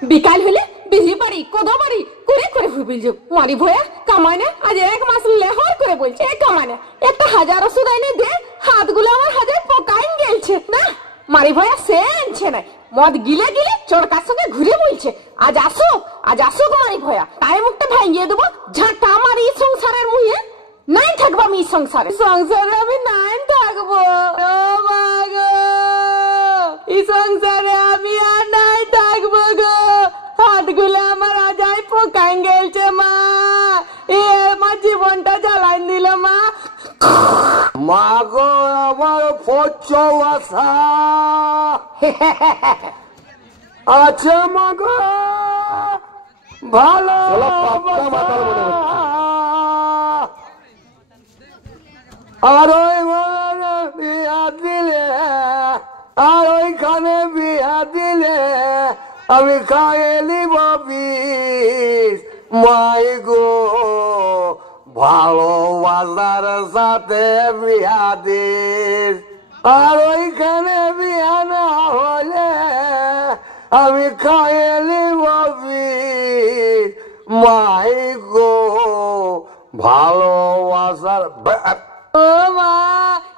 বিকাল হলে বিহি বাড়ি কোদো বাড়ি করে করে হুবিল যোগ মারি ভয়া কামায় না আজ 1 মাস লেহর করে বলছে কামায় না একটা 1000 ওষুধ এনে দে হাতগুলো আমার হাজার পোকাইন গেলছে না মারি ভয়া সে আনছে না মদ গিলে গিলে চোরকার সঙ্গে ঘুরে বলছে আজ আসুক মারি ভয়া তাই মুখটা ভাঙিয়ে দেবো ঝাঁটা আমার এই সংসারের মুহে নাই থাকবো আমি সংসারে আমি নাই থাকবো ও মা গো এই সংসারে আমি আর নাই থাকবো গো হাতগুলো আমার আজাই পোকাই গেলছে মা এ আমার জীবনটা জ্বালাই দিল মা মা গো আমার ফচওয়াসা আচ্ছা মা গো ভালো আর ওই বিয়া দিলে আর ওইখানে বিয়া দিলে আমি খাইলি বিষ মাই গো ভালোবাসার সাথে বিয়া দিস আর ওইখানে বিয়া না হলে আমি খাইলি বিষ মাই গো ভালোবাসার ও মা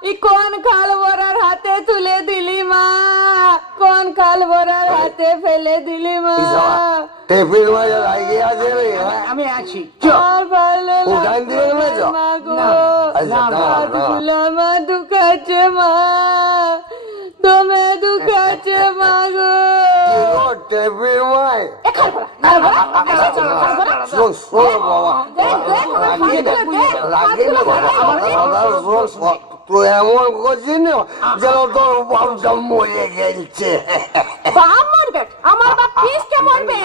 ই কোন কাল বরার হাতে তুলে দিলি মা কোন কাল বরার হাতে ফেলে দিলি মা টেপির মাঝে লাগিয়ে আছে আমি আছি উঠান দিবেন মা গো মা দুখাচ্ছে মা তুমি দুখাচ্ছে মা গো টেপির মাই তুই এমন করছিস না যেন তোর বাপটা মরে গেছে আমার বাপ পিসকে মরবে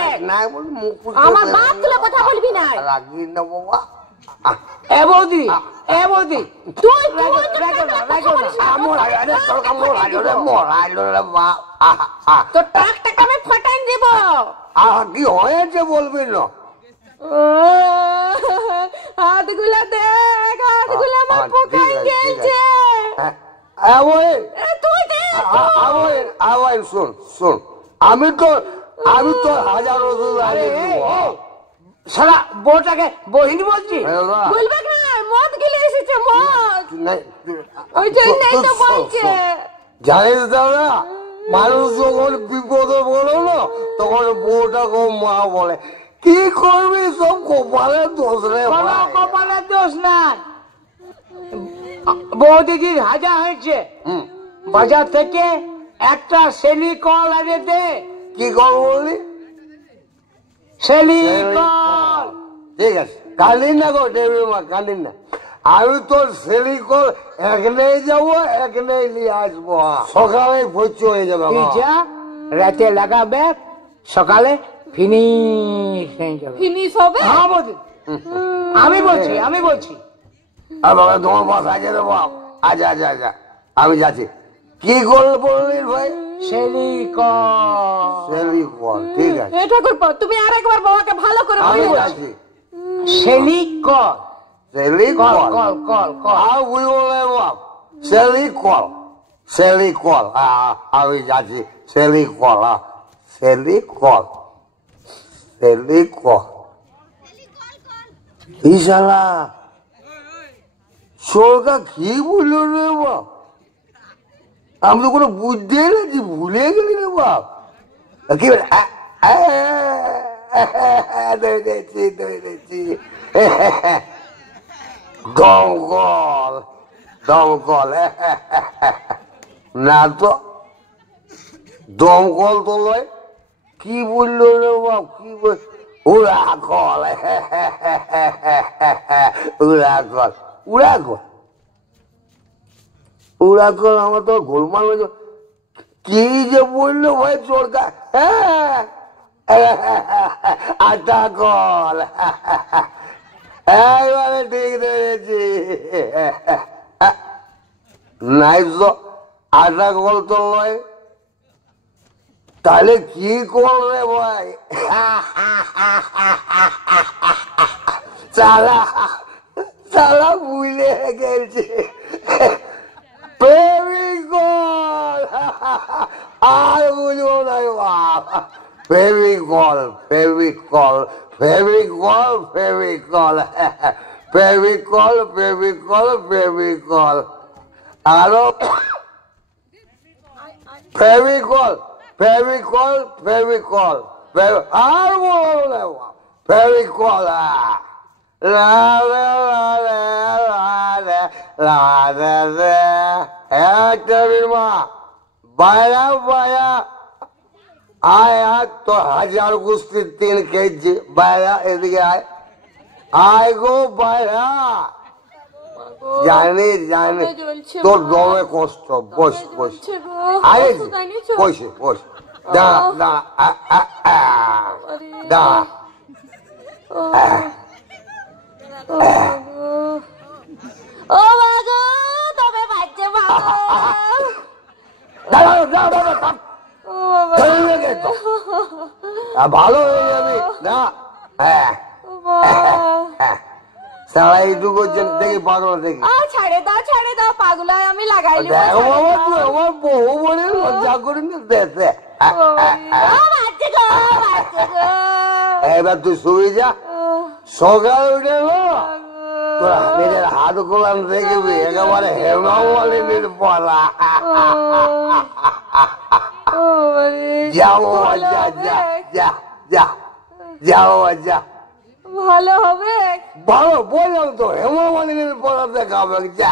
আমার বাপ তুলে কথা বলবি না রাগি না বাবা বৌদি তুই তো টাক টাক আমি ফটাইন দিব কি হয়েছে বলবি না হাতগুলা দেখ হাতগুলা আমার পোকাই গেছে তুই দেখ শোন আমি তো 1000 ওষুধ সারা বউটাকে বহিনী বলছি বলবে না মদ গিলে এসেছে মদ ওই জন্যই তো বলছে জানিস দাদা মানুষ যখন বিপদে বলো না তখন বউটাকে মা বলে কি করবি সব কপালের দোষ রে কপালের দোষ না বৌদিদির হাজা হয়েছে বাজার থেকে একটা সেলি কল আনে দে কি কল বললি সেলি কল ঠিক আছে কালিন না গো দেবী মা কালিন না আমি তোর সেলি কল এখানেই যাবো এখানেই নিয়ে আসবো সকালে ভর্তি হয়ে যাবে রাতে লাগাবে সকালে ফিনিশ হয়ে যাবে ফিনিশ হবে হ্যাঁ বৌদি আমি বলছি তোমার বাসায় যেতে বাপ আচ্ছা আমি যাচ্ছি কি করলে বললি ভাই সেলি কল ঠিক আছে ঠাকুর তুমি আর একবার বাবাকে ভালো করে আমি যাচ্ছি সেলি কল সেলি কল আমি যাচ্ছি সেলি কল ইশালা সরকার কি বললো রে বাপ আমি তো কোনো বুঝতে গেছি ভুলে গেলি রে বাপ কি বলে ধরেছি দমকল না তো দমকল তো লয় কি বললো রে বাপ কি বল উড়াকল আমার তো গোলমাল হয়েছে কি যে বললো ভাই চোরকা আটা কল একবারে ঠিক ধরেছি নাই তো আটা কল তো লয় তাহলে কি করবে ভাই চালা ভুলে গেছে আর বুঝবো না বাবা ফেভিকল ফেভিকল ফেভিকল ফেভিকল ফেভিকল ফেভিকল ফেভিকল আরো ফেভিকল ফেভিকল ফেভিকল আর বলো ফেভিকল মা বায়া বায়া আয় আয় তো 1000 কুস্তির 3 কেজি বাইরা এদিকে আয় আয় গো বাইরা জানি জানি তোর দমে কষ্ট বস বস আয় বসে বস দাঁড়া দাঁড়া দাঁড়া ও বাগো তবে বাচ্চা বাগো দাঁড়া দাঁড়া দাঁড়া ভালো হয়ে যাবে না সারা এইটুকু দেখি পাগল দেখি ছাড়ে দাও পাগলায় আমি লাগাই দেখো বাবা তুই আমার বহু বলে লজ্জা করি না দেশে এবার তুই শুয়ে যা সকাল উঠে তোরা নিজের হাত গোলাম দেখবি একেবারে হেমামালিনীর পলা যাও যা যা যা যা যাও যা ভালো হবে ভালো বললাম তো হেমামালিনীর পলা দেখাবে যা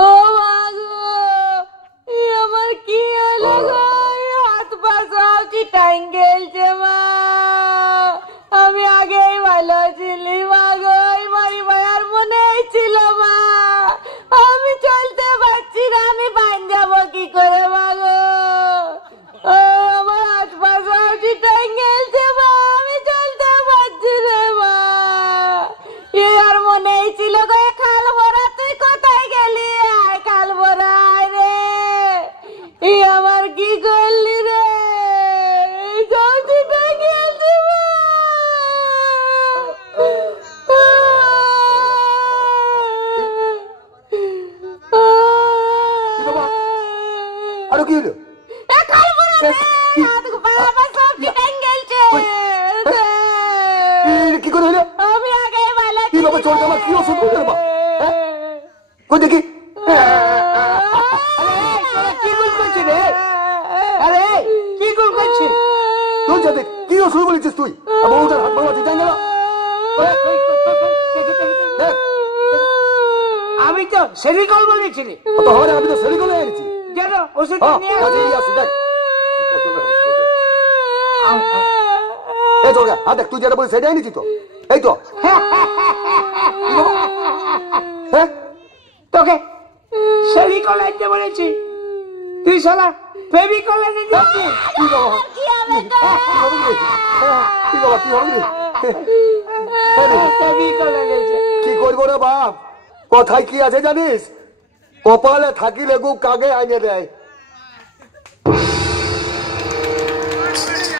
ও মাগো আমার কি হলো গো হাত পা সব চিটাং গেলছে মা আমি আগেই ভালো ছিলি মাগো মারি মায়ার মনে ছিল মা আমি চলতে পারছি না আমি বান যাবো কি করে মাগো আমার হাত পা সব চিটাং গেলছে মা আমি চলতে পারছি না মা এ আর মনেই ছিল গো খাল ভরা তুই কোথায় গেলি আয় খাল ভরা রে এ আমার কি করলি রে জলদিটা গেলছি আরো কি হলো খাল ভরা রে হাত পা সব চিটাং গেলছে কি করে হলো আমি আগে ভালো কি বাবা চোর আমার কি ওষুধ বলতে বাবা কই দেখি কি গুল করছিস রে আরে কি গুল করছিস তুই যাতে কি ওষুধ বলেছিস তুই আমার ওটার হাত বাবা চিটাং গেল আমি তো সেরিকল বলেছিলি তো হবে আমি তো সেরিকলে এনেছি জানো ওষুধ নিয়ে কাজেই আসি দেখ এই চোর হাত দেখ তুই যেটা বলি সেটাই এনেছি তো এই তো হ্যাঁ তোকে সেরিকল আনতে বলেছি তুই শালা ফেভিকল এনে দিচ্ছিস কি বাবা কি হবে কি বাবা কি হবে ফেভিকল এনেছে কি করবো রে বাপ কথায় কি আছে জানিস কপালে থাকিলে গু কাগে আইনে দেয়